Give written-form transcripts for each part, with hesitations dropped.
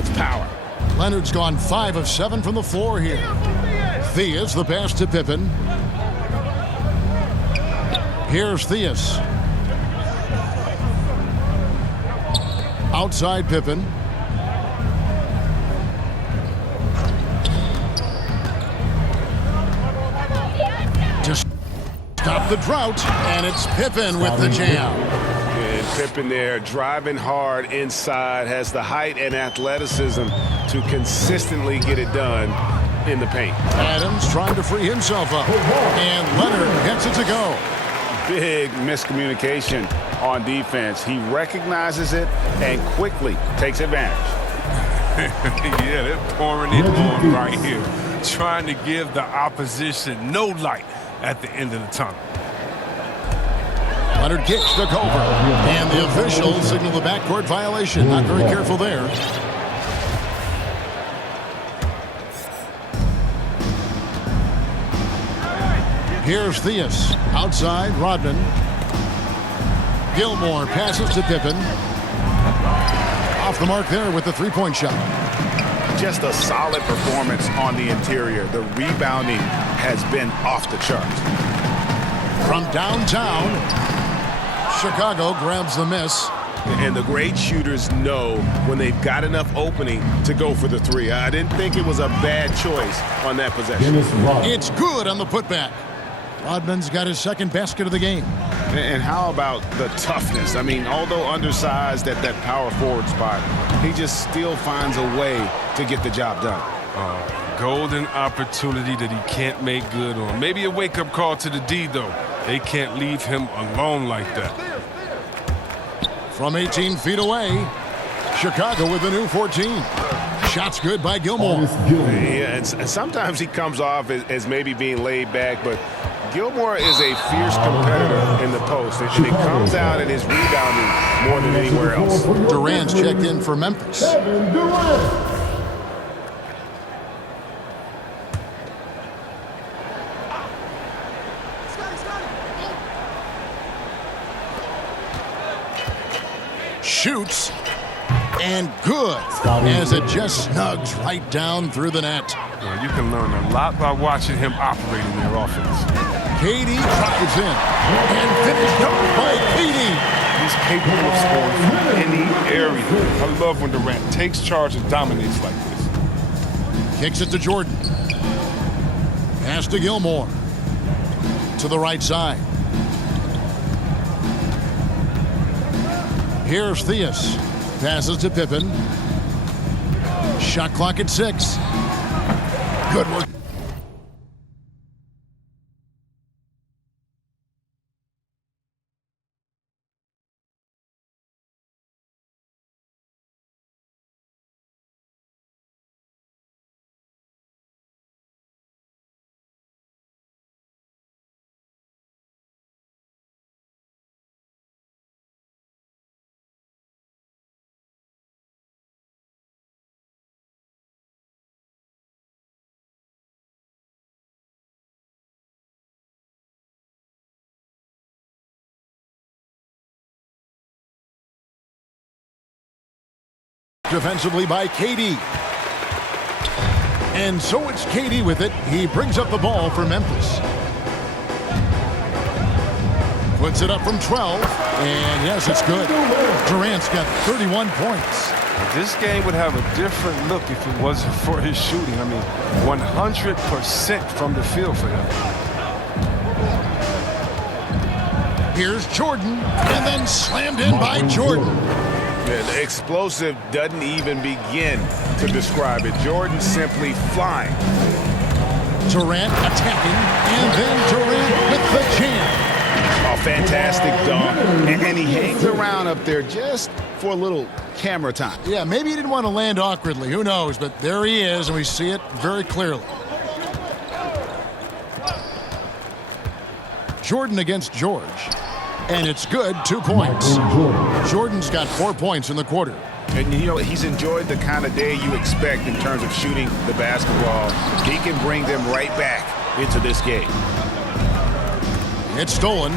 with power. Leonard's gone 5 of 7 from the floor here. Theus, the pass to Pippen. Here's Theus. Outside Pippen. Just stop the drought, and it's Pippen with the jam. And Pippen there driving hard inside, has the height and athleticism to consistently get it done in the paint. Adams trying to free himself up, and Leonard gets it to go. Big miscommunication on defense. He recognizes it and quickly takes advantage. Yeah, they're pouring it on right here, trying to give the opposition no light at the end of the tunnel. Leonard kicks to Culver, and the officials signal the backcourt violation. Not very careful there. Here's Theus. Outside, Rodman. Gilmore passes to Pippen. Off the mark there with the three-point shot. Just a solid performance on the interior. The rebounding has been off the charts. From downtown, Chicago grabs the miss. And the great shooters know when they've got enough opening to go for the three. I didn't think it was a bad choice on that possession. It's good on the putback. Rodman's got his second basket of the game. And how about the toughness? I mean, although undersized at that power forward spot, he just still finds a way to get the job done. Golden opportunity that he can't make good on. Maybe a wake-up call to the D, though. They can't leave him alone like that. From 18 feet away, Chicago with a new 14. Shots good by Gilmore. Yeah, and sometimes he comes off as maybe being laid back, but Gilmore is a fierce competitor in the post, and it comes out in his rebounding more than anywhere else. Durant's checked in for Memphis. Shoots, and good, as it just snugs right down through the net. You can learn a lot by watching him operating their offense. KD drives in, and finished off by KD. He's capable of scoring from any area. I love when Durant takes charge and dominates like this. Kicks it to Jordan. Pass to Gilmore. To the right side. Here's Theus. Passes to Pippen. Shot clock at 6. Good work. Defensively by KD. And so it's KD with it. He brings up the ball for Memphis. Puts it up from 12. And yes, it's good. Durant's got 31 points. This game would have a different look if it wasn't for his shooting. I mean, 100% from the field for him. Here's Jordan, and then slammed in by Jordan. Yeah, the explosive doesn't even begin to describe it. Jordan simply flying. Durant attacking, and then Durant with the jam. A fantastic dunk, and he hangs around up there just for a little camera time. Yeah, maybe he didn't want to land awkwardly. Who knows? But there he is, and we see it very clearly. Jordan against George. And it's good, 2 points. Jordan's got 4 points in the quarter. And, you know, he's enjoyed the kind of day you expect in terms of shooting the basketball. He can bring them right back into this game. It's stolen.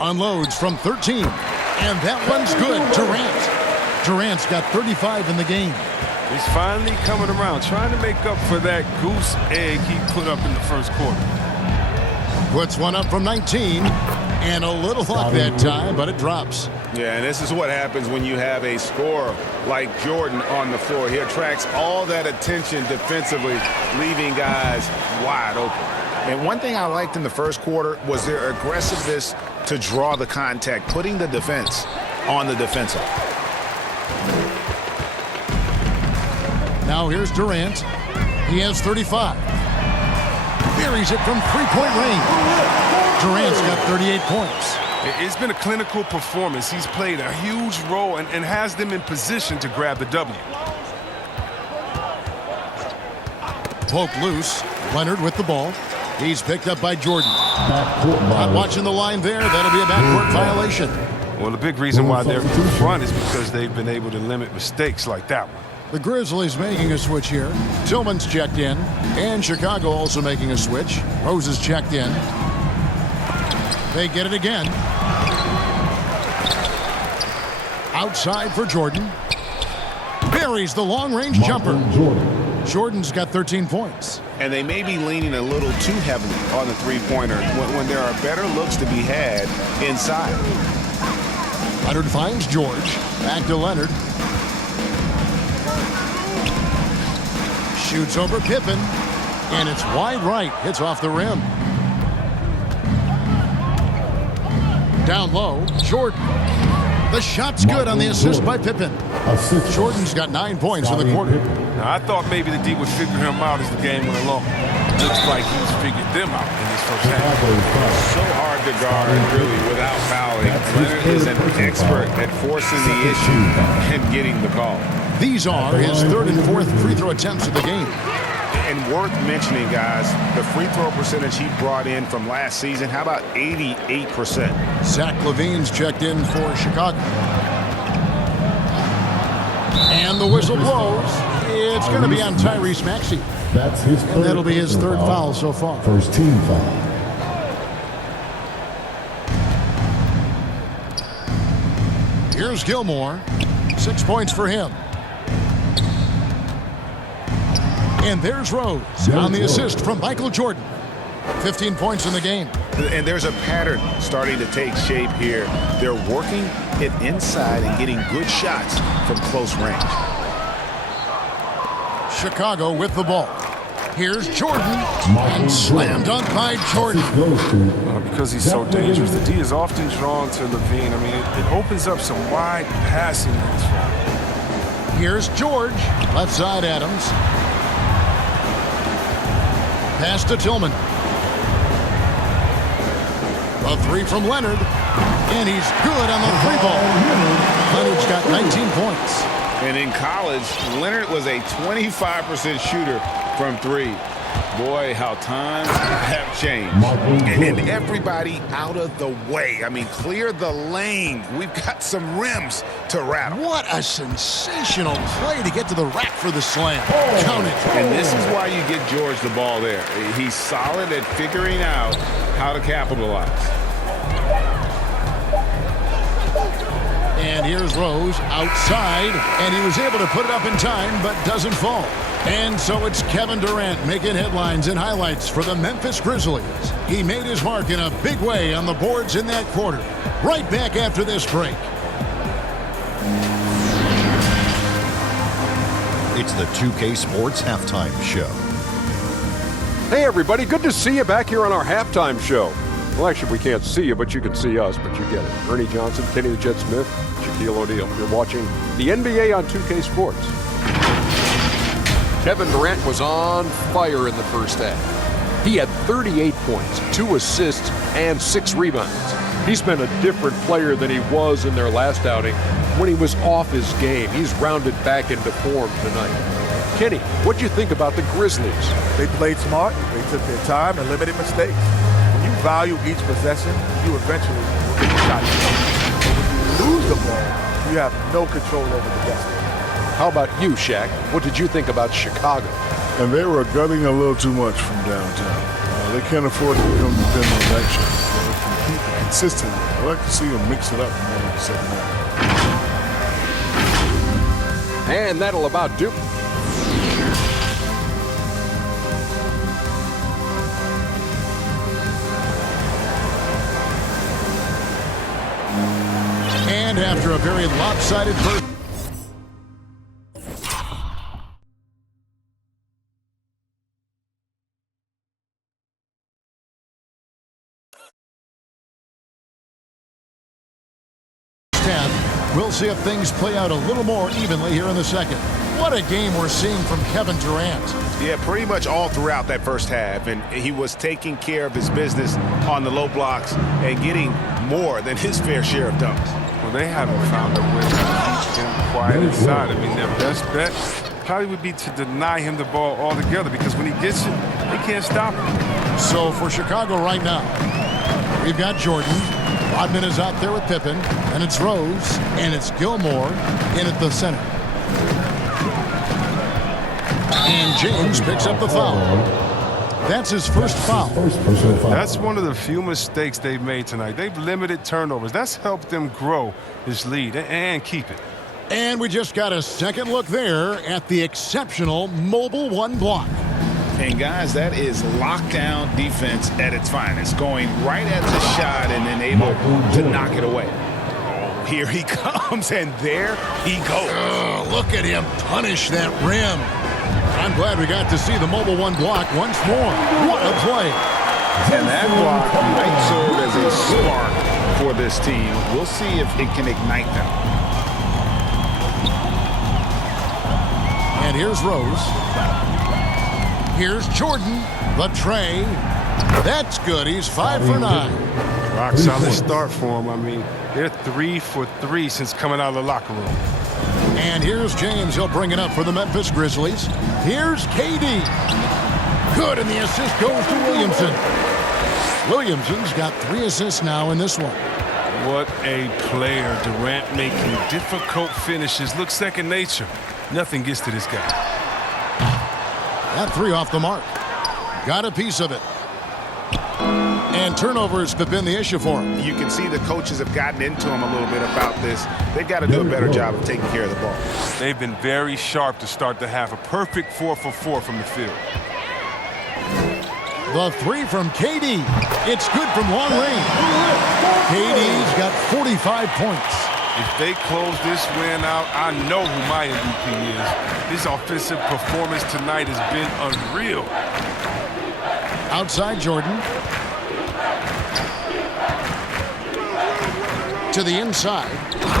Unloads from 13. And that one's good. Durant's got 35 in the game. He's finally coming around, trying to make up for that goose egg he put up in the first quarter. Puts one up from 19. And a little luck that time, but it drops. Yeah, and this is what happens when you have a scorer like Jordan on the floor. He attracts all that attention defensively, leaving guys wide open. And one thing I liked in the first quarter was their aggressiveness to draw the contact, putting the defense on the defensive. Now here's Durant. He has 35. Buries it from three-point range. Durant's got 38 points. It's been a clinical performance. He's played a huge role and has them in position to grab the W. Poke loose. Leonard with the ball. He's picked up by Jordan. Not watching the line there. That'll be a backcourt violation. Well, the big reason why they're in front is because they've been able to limit mistakes like that one. The Grizzlies making a switch here. Tillman's checked in. And Chicago also making a switch. Rose is checked in. They get it again. Outside for Jordan. Buries the long-range jumper. Jordan's got 13 points. And they may be leaning a little too heavily on the three-pointer when there are better looks to be had inside. Leonard finds George. Back to Leonard. Shoots over Pippen. And it's wide right. Hits off the rim. Down low, Jordan. The shot's good on the assist by Pippen. Jordan's got 9 points in the quarter. Now, I thought maybe the D would figure him out as the game went along. Looks like he's figured them out in this first half. So hard to guard, really, without fouling. Leonard is an expert at forcing the issue and getting the call. These are his third and fourth free throw attempts of the game. And worth mentioning, guys, the free throw percentage he brought in from last season, how about 88%? Zach LaVine's checked in for Chicago. And the whistle blows. It's going to be on Tyrese Maxey. That's his And that'll be his third foul so far. First team foul. Here's Gilmore. 6 points for him. And there's Rose on the assist from Michael Jordan. 15 points in the game. And there's a pattern starting to take shape here. They're working it inside and getting good shots from close range. Chicago with the ball. Here's Jordan. And slam dunk by Jordan. Because he's so dangerous, the D is often drawn to LaVine. I mean, it opens up some wide passing lanes for him. Here's George. Left side Adams. Pass to Tillman. A three from Leonard. And he's good on the three ball. Leonard's got 19 points. And in college, Leonard was a 25% shooter from three. Boy, how times have changed. And everybody out of the way. I mean, clear the lane. We've got some rims to rattle. What a sensational play to get to the rack for the slam. Count it. And this is why you get George the ball there. He's solid at figuring out how to capitalize. And here's Rose outside, and he was able to put it up in time, but doesn't fall. And so it's Kevin Durant making headlines and highlights for the Memphis Grizzlies. He made his mark in a big way on the boards in that quarter. Right back after this break. It's the 2K Sports Halftime Show. Hey everybody, good to see you back here on our halftime show. Well, actually, we can't see you, but you can see us, but you get it. Ernie Johnson, Kenny the Jet Smith, Shaquille O'Neal. You're watching the NBA on 2K Sports. Kevin Durant was on fire in the first half. He had 38 points, 2 assists, and 6 rebounds. He's been a different player than he was in their last outing when he was off his game. He's rounded back into form tonight. Kenny, what do you think about the Grizzlies? They played smart. They took their time and limited mistakes. When you value each possession, you eventually will get the shot. But when you lose the ball, you have no control over the destiny. How about you, Shaq? What did you think about Chicago? And they were gutting a little too much from downtown. They can't afford to become dependent on that shot. They can keep consistently. I like to see him mix it up more in the second half. And that'll about do. And after a very lopsided first. We'll see if things play out a little more evenly here in the second. What a game we're seeing from Kevin Durant. Yeah, pretty much all throughout that first half, and he was taking care of his business on the low blocks and getting more than his fair share of dunks. Well, they haven't found a way to keep him quiet inside. I mean, their best bet probably would be to deny him the ball altogether, because when he gets it, they can't stop him. So for Chicago right now, we've got Jordan. Rodman is out there with Pippen, and it's Rose, and it's Gilmore in at the center. And James picks up the foul. That's his first foul. That's one of the few mistakes they've made tonight. They've limited turnovers. That's helped them grow this lead and keep it. And we just got a second look there at the exceptional mobile one block. And guys, that is lockdown defense at its finest, going right at the shot and then able to knock it away. Oh, here he comes, and there he goes. Oh, look at him punish that rim. I'm glad we got to see the mobile one block once more. What a play. And that block might serve as a spark for this team. We'll see if it can ignite them. And here's Rose. Here's Jordan. The tray. That's good. He's 5 for 9. Rock solid start for him. I mean, they're 3 for 3 since coming out of the locker room. And here's James. He'll bring it up for the Memphis Grizzlies. Here's KD. Good, and the assist goes to Williamson. Williamson's got 3 assists now in this one. What a player. Durant making difficult finishes look second nature. Nothing gets to this guy. That 3 off the mark. Got a piece of it. And turnovers have been the issue for him. You can see the coaches have gotten into him a little bit about this. They've got to do a better job of taking care of the ball. They've been very sharp to start the half. A perfect 4 for 4 from the field. The 3 from KD. It's good from long range. KD's got 45 points. If they close this win out, I know who my MVP is. His offensive performance tonight has been unreal. Outside Jordan. To the inside.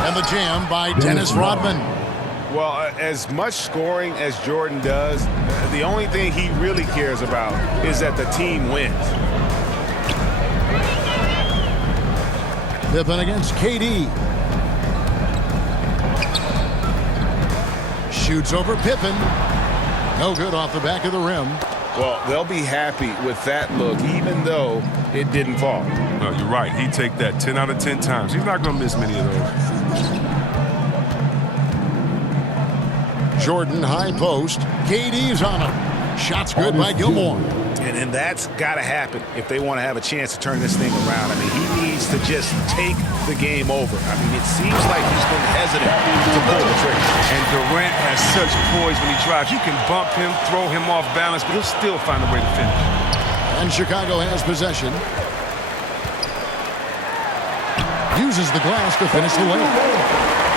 And the jam by Dennis Rodman. Well, as much scoring as Jordan does, the only thing he really cares about is that the team wins. Pippen against KD. Shoots over Pippen. No good off the back of the rim. Well, they'll be happy with that look, even though it didn't fall. No, you're right. He'd take that 10 out of 10 times. He's not going to miss many of those. Jordan high post. KD's on him. Shots good by Gilmore. And that's got to happen if they want to have a chance to turn this thing around. I mean, he needs to just take the game over. I mean, it seems like he's been hesitant to pull the trigger. And Durant has such poise when he drives. You can bump him, throw him off balance, but he'll still find a way to finish. And Chicago has possession. Uses the glass to finish the layup.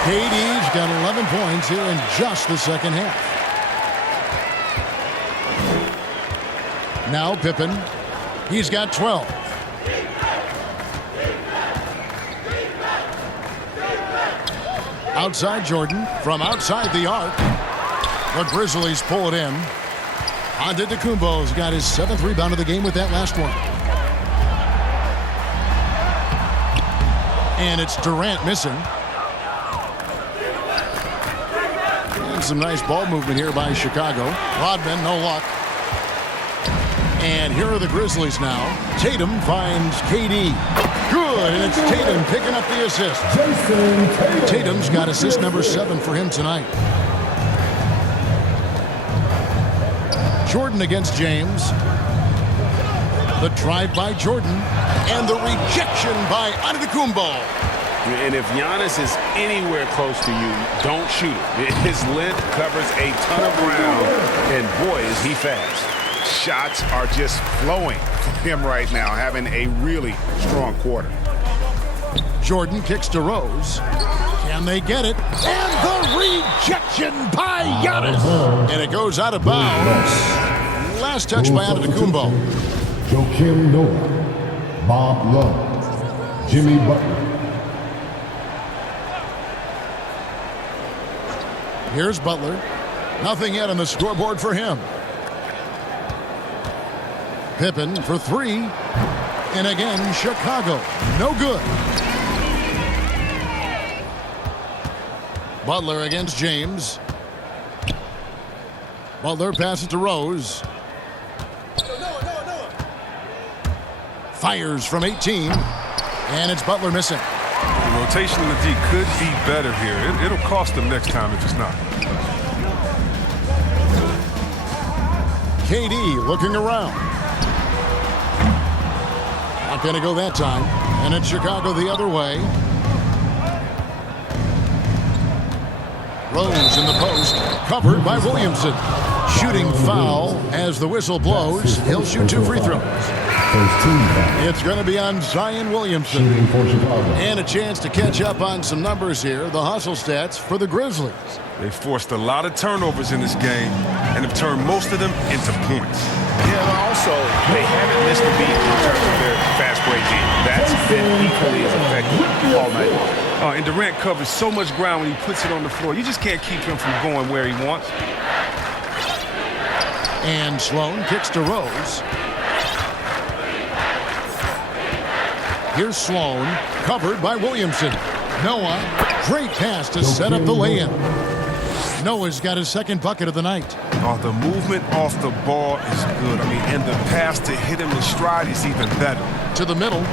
KD's got 11 points here in just the second half. Now Pippen. He's got 12. Outside Jordan. From outside the arc. The Grizzlies pull it in. Antetokounmpo's got his 7th rebound of the game with that last one. And it's Durant missing. And some nice ball movement here by Chicago. Rodman, no luck. And here are the Grizzlies now. Tatum finds KD. Good, and it's Tatum picking up the assist. Tatum's got assist number 7 for him tonight. Jordan against James. The drive by Jordan. And the rejection by Antetokounmpo. And if Giannis is anywhere close to you, don't shoot it. His length covers a ton of ground, and boy, is he fast. Shots are just flowing for him right now, having a really strong quarter. Jordan kicks to Rose. Can they get it? And the rejection by Giannis. And it goes out of bounds. Last touch by Antetokounmpo. Joakim Noah, Bob Love, Jimmy Butler. Here's Butler. Nothing yet on the scoreboard for him. Pippen for three. And again, Chicago. No good. Butler against James. Butler passes to Rose. Fires from 18. And it's Butler missing. The rotation in the D could be better here. It'll cost them next time if it's not. KD looking around. Not going to go that time. And it's Chicago the other way. Rose in the post. Covered by Williamson. Shooting foul as the whistle blows. He'll shoot 2 free throws. It's going to be on Zion Williamson. And a chance to catch up on some numbers here. The hustle stats for the Grizzlies. They forced a lot of turnovers in this game and have turned most of them into points. Yeah, and also, they haven't missed a beat in terms of their fast break game. That's been equally as effective all night. And Durant covers so much ground when he puts it on the floor. You just can't keep him from going where he wants. And Sloan kicks to Rose. Here's Sloan, covered by Williamson. Noah, great pass to set up the lay-in. Noah's got his second bucket of the night. Oh, the movement off the ball is good. I mean, and the pass to hit him in stride is even better. To the middle.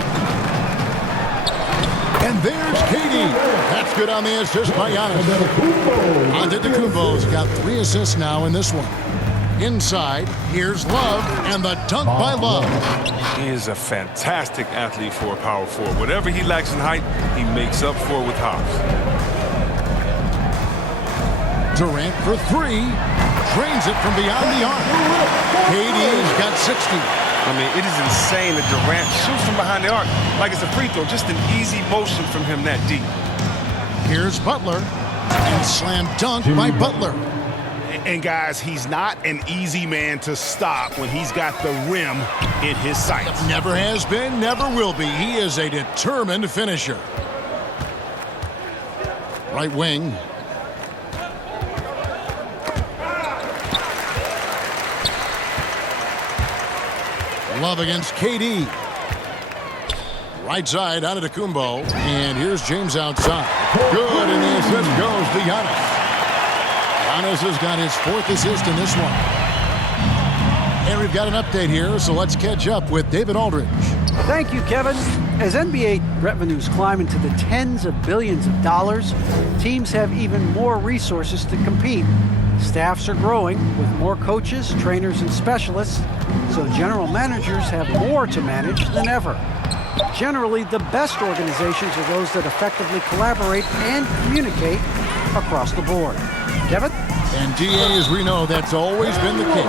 And there's KD. That's good on the assist by Giannis. Antetokounmpo's got 3 assists now in this one. Inside, here's Love, and the dunk by Love. He is a fantastic athlete for a power forward. Whatever he lacks in height, he makes up for it with hops. Durant for 3. Drains it from beyond the arc. KD's got 60. I mean, it is insane that Durant shoots from behind the arc like it's a free throw. Just an easy motion from him that deep. Here's Butler. And slam dunk by Butler. And guys, he's not an easy man to stop when he's got the rim in his sights. Never has been, never will be. He is a determined finisher. Right wing. Love against KD. Right side, Antetokounmpo. And here's James outside. Good, and the assist goes to Giannis. Giannis has got his 4th assist in this one. And we've got an update here, so let's catch up with David Aldridge. Thank you, Kevin. As NBA revenues climb into the tens of billions of dollars, teams have even more resources to compete. Staffs are growing with more coaches, trainers, and specialists, so general managers have more to manage than ever. Generally, the best organizations are those that effectively collaborate and communicate across the board. Kevin? And DA, as we know, that's always been the case.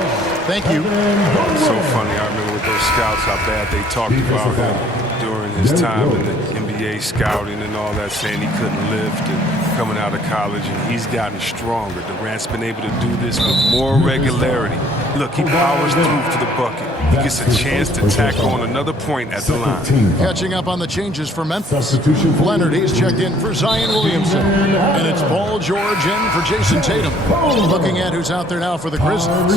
Thank you. It's so funny. I remember with those scouts how bad they talked about him during his time in the NBA scouting and all that, saying he couldn't lift and coming out of college, and he's gotten stronger. Durant's been able to do this with more regularity. Look, he powers through for the bucket. He gets a chance to tack on another point at the line. Catching up on the changes for Memphis. Leonard, he's checked in for Zion Williamson. And it's Paul George in for Jason Tatum. Looking at who's out there now for the Grizzlies.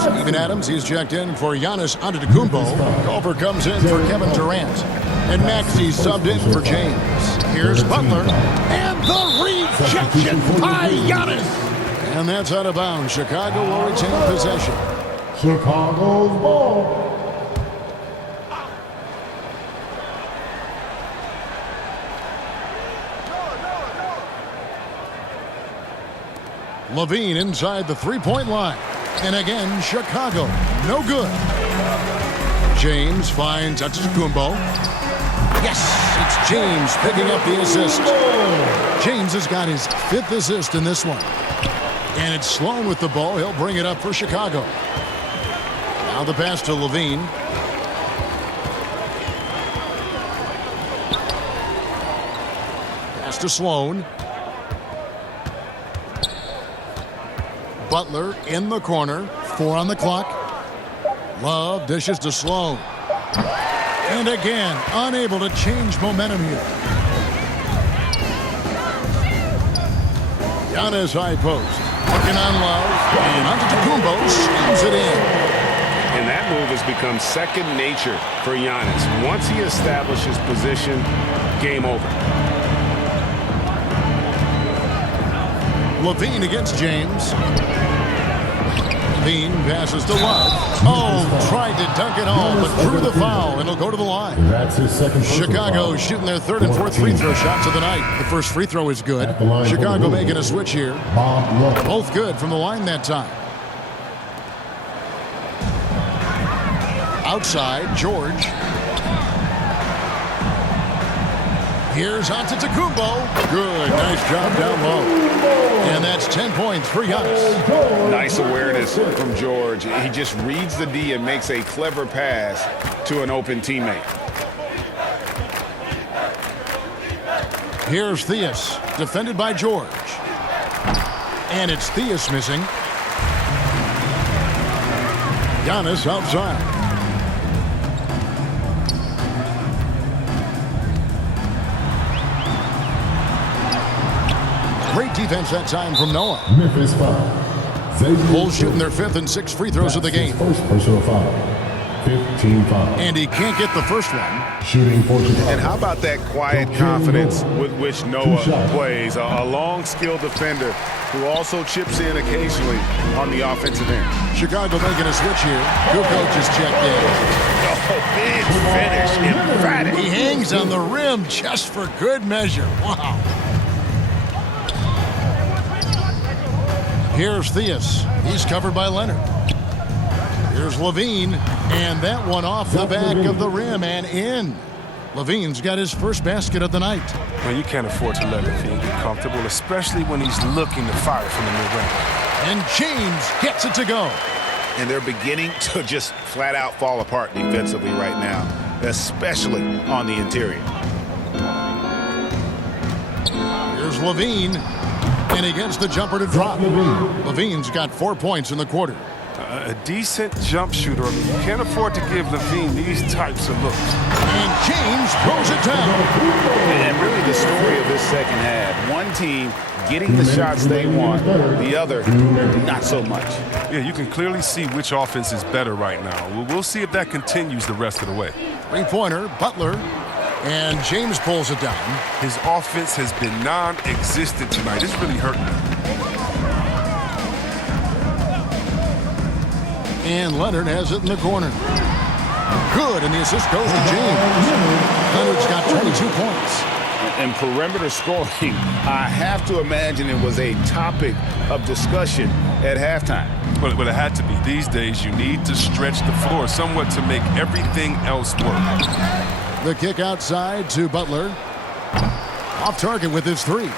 Steven Adams, he's checked in for Giannis Antetokounmpo. Culver comes in for Kevin Durant. And Maxey's subbed in for James. Here's Butler. And the rejection by Giannis. And that's out of bounds. Chicago will retain possession. Chicago's ball. Levine inside the 3-point line. And again, Chicago, no good. James finds Antetokounmpo. Yes, it's James picking up the assist. James has got his 5th assist in this one. And it's Sloan with the ball. He'll bring it up for Chicago. Now the pass to Levine. Pass to Sloan. Butler in the corner. 4 on the clock. Love dishes to Sloan. And again, unable to change momentum here. Giannis high post. Looking on Love. And Antetokounmpo slams it in. And that move has become second nature for Giannis. Once he establishes position, game over. Levine against James. Levine passes to Love. Oh, tried to dunk it home, but drew the foul, and he'll go to the line. That's his second personal Chicago foul. shooting their 3rd and 4th free throw shots of the night. The first free throw is good. At the line for Chicago the making a switch here. Bob Love. Both good from the line that time. Outside, George. Here's Antetokounmpo. Good, nice job down low. And that's 10 points for Giannis. Nice awareness from George. He just reads the D and makes a clever pass to an open teammate. Here's Theus, defended by George. And it's Theus missing. Giannis outside. Great defense that time from Noah. Memphis foul. Xavier Bulls shooting their 5th and 6th free throws of the game. First personal foul. 15 foul. And he can't get the first one. Shooting for Chicago. And how about that quiet confidence with which Noah plays? A long, skilled defender who also chips in occasionally on the offensive end. Chicago making a switch here. Kukoc is checked in. Oh, big finish, emphatic. He hangs on the rim just for good measure. Wow. Here's Theus. He's covered by Leonard. Here's Levine. And that one off the back of the rim and in. Levine's got his first basket of the night. Well, you can't afford to let Levine get comfortable, especially when he's looking to fire from the mid-range. And James gets it to go. And they're beginning to just flat out fall apart defensively right now, especially on the interior. Here's Levine. And he gets the jumper to drop. Levine's got 4 points in the quarter. A decent jump shooter. I mean, you can't afford to give Levine these types of looks. And James throws it down. And really the story of this second half. One team getting the shots they want, the other not so much. Yeah, you can clearly see which offense is better right now. We'll see if that continues the rest of the way. Three-pointer, Butler. And James pulls it down. His offense has been non-existent tonight. It's really hurting him. And Leonard has it in the corner. Good, and the assist goes to James. Leonard's got 22 points. And perimeter scoring, I have to imagine it was a topic of discussion at halftime. Well, it had to be. These days, you need to stretch the floor somewhat to make everything else work. The kick outside to Butler. Off target with his 3.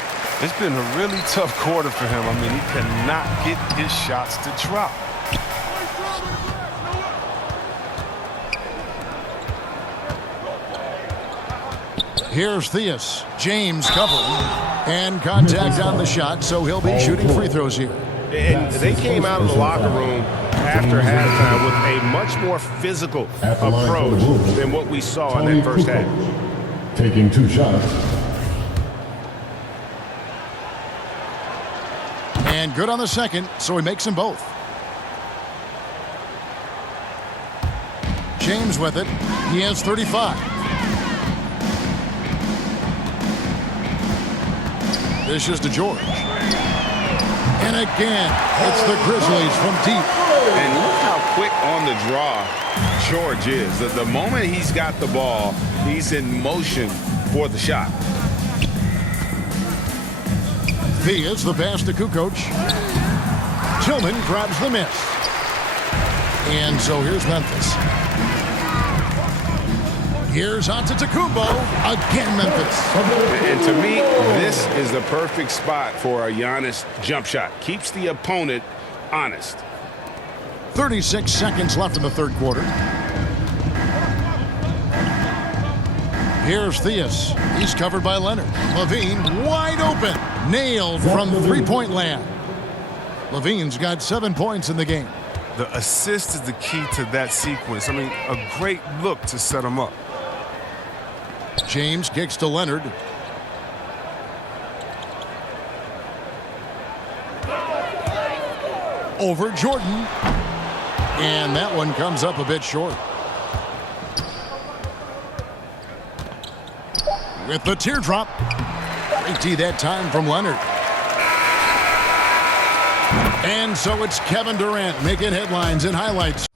It's been a really tough quarter for him. I mean, he cannot get his shots to drop. Here's Theus. James covering. And contact on the shot, so he'll be shooting free throws here. And they came out of the locker room after halftime with a much more physical approach than what we saw in that first half. Taking 2 shots. And good on the second, so he makes them both. James with it. He has 35. This is to George. And again, it's the Grizzlies from deep. And look how quick on the draw George is. The moment he's got the ball, he's in motion for the shot. Theus, the pass to Kukoc. Tillman grabs the miss. And so here's Memphis. Here's Antetokounmpo. Again, Memphis. And to me, this is the perfect spot for a Giannis jump shot. Keeps the opponent honest. 36 seconds left in the third quarter. Here's Theus. He's covered by Leonard. Levine wide open. Nailed from three-point land. Levine's got 7 points in the game. The assist is the key to that sequence. I mean, a great look to set him up. James kicks to Leonard. Over Jordan. And that one comes up a bit short. With the teardrop. Great D that time from Leonard. And so it's Kevin Durant making headlines and highlights.